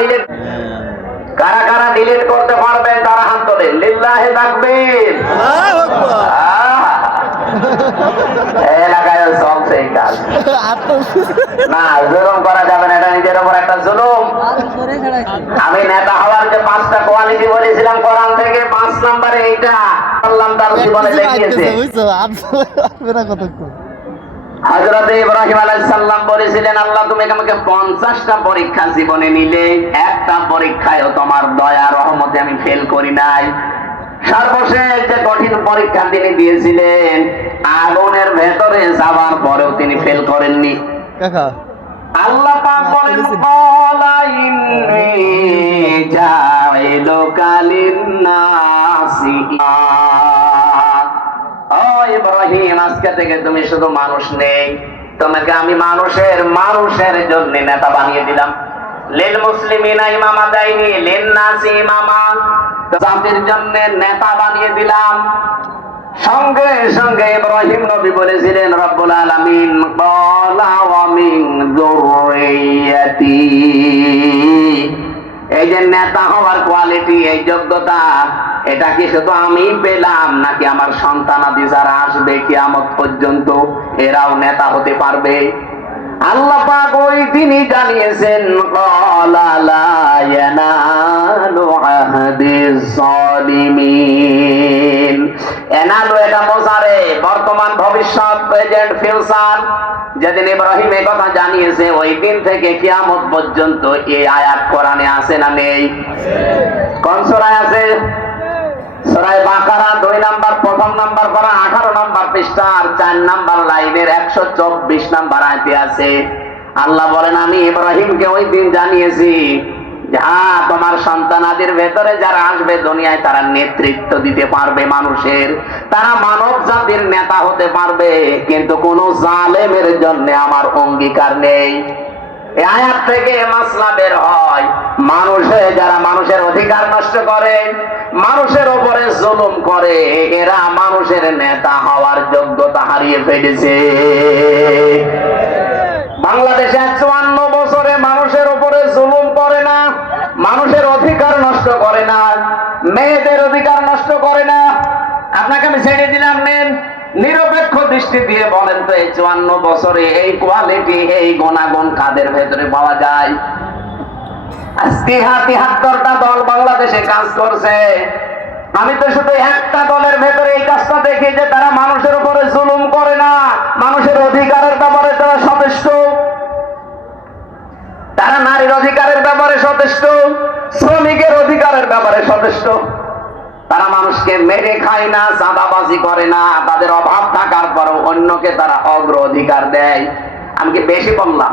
Delete, কারা কারা delete করতে পারবেন তারা হাত তোলেন। লিল্লাহি তাকবীর। এলাকায় চলছে এই কাজ। না, জুলুম করা যাবে না, এটা নিজের উপর একটা জুলুম। আমি নেতা হওয়ার যে 5টা কোয়ালিটি বলেছিলাম কোরআন থেকে, 5 নম্বরে এইটা আল্লাহ তার জীবনে দেখিয়েছে। হযরত ইব্রাহিম আলাইহিস সালাম বলেছিলেন, আল্লাহ তুমি আমাকে 50টা পরীক্ষা জীবনে নিলে, একটা পরীক্ষায়ও তোমার দয়া রহমতে আমি ফেল করি নাই। সর্বশেষ যে কঠিন পরীক্ষা তিনি দিয়েছিলেন, আগুনের ভেতরে যাওয়ার পরেও তিনি ফেল করেননি। আল্লাহ পাক বলেন, ক্বালা ইন্নী জাইলুকা লিন-নাসি। ও ইব্রাহিম, আজকে থেকে তুমি শুধু মানুষ নেই, তোমাকে আমি মানুষের জন্য নেতা বানিয়ে দিলাম। লিল মুসলিমিনা ইমামা দাইনি, লিন নাসি ইমামা, জাতির জন্য নেতা বানিয়ে দিলাম। সঙ্গে সঙ্গে ইব্রাহিম নবী বলেছিলেন, রব্বুল আলামিন ক্বালা ওয়া মিন যুররিয়াতি। এই যে নেতা হওয়ার কোয়ালিটি, এই যোগ্যতা, এটা কি শুধু আমি পেলাম নাকি আমার সন্তানাদি যারা আসবে কিয়ামত পর্যন্ত এরাও নেতা হতে পারবে? আল্লাহ পাক ওই দিনই জানিয়েছেন, ক্বালা লা ইয়ানালু আহদিস যালিমিন। এনালু এটা মোজারে, বর্তমান ভবিষ্যৎ, প্রেজেন্ট ফিউচার। যেদিন ইব্রাহিম এই কথা জানিয়েছে, ওই দিন থেকে কিয়ামত পর্যন্ত এই আয়াত কোরআনে আছে না নেই? কোন সূরায় আছে? সূরা বাকারা 2 নাম্বার, প্রথম নাম্বার পারা 18 নাম্বার পৃষ্ঠার 4 নাম্বার লাইনের 124 নাম্বার আয়াতে আছে। আল্লাহ বলেন, আমি ইব্রাহিমকে ওই দিন জানিয়েছি যে তোমার সন্তানাদের ভেতরে যারা আসবে দুনিয়ায়, তারা নেতৃত্ব দিতে পারবে মানুষের, তারা মানব জাতির নেতা হতে পারবে, কিন্তু কোন জালেমের জন্য আমার অঙ্গীকার নেই। এই আয়াত থেকে মাসলা বের হয়, যারা মানুষের অধিকার নষ্ট করে, মানুষের উপরে জুলুম করে, এরা মানুষের নেতা হওয়ার যোগ্যতা হারিয়ে ফেলেছে। বাংলাদেশে 54 বছরে মানুষের উপরে জুলুম করে না, মানুষের অধিকার নষ্ট করে না, মেয়েদের অধিকার নষ্ট করে না। আপনাকে আমি ছেড়ে দিলাম, নেন, নিরপেক্ষ দৃষ্টি দিয়ে বলেন তো, এই 54 বছরে এই কোয়ালিটি, এই গুণাগুণ কাদের ভেতরে পাওয়া যায়? আজকে 73টা দল বাংলাদেশে কাজ করছে। আমি তো শুধু একটা দলের ভেতরে এই কাজটা দেখি যে তারা মানুষের উপরে জুলুম করে না, মানুষের অধিকারের ব্যাপারে তারা সচেষ্ট, তারা নারীর অধিকারের ব্যাপারে সচেষ্ট, শ্রমিকের অধিকারের ব্যাপারে সচেষ্ট। তারা মানুষকে মেরে খায় না, চাঁদাবাজি করে না, তাদের অভাব থাকার পরও অন্যকে তারা অগ্রাধিকার দেয়। আমি কি বেশি বললাম?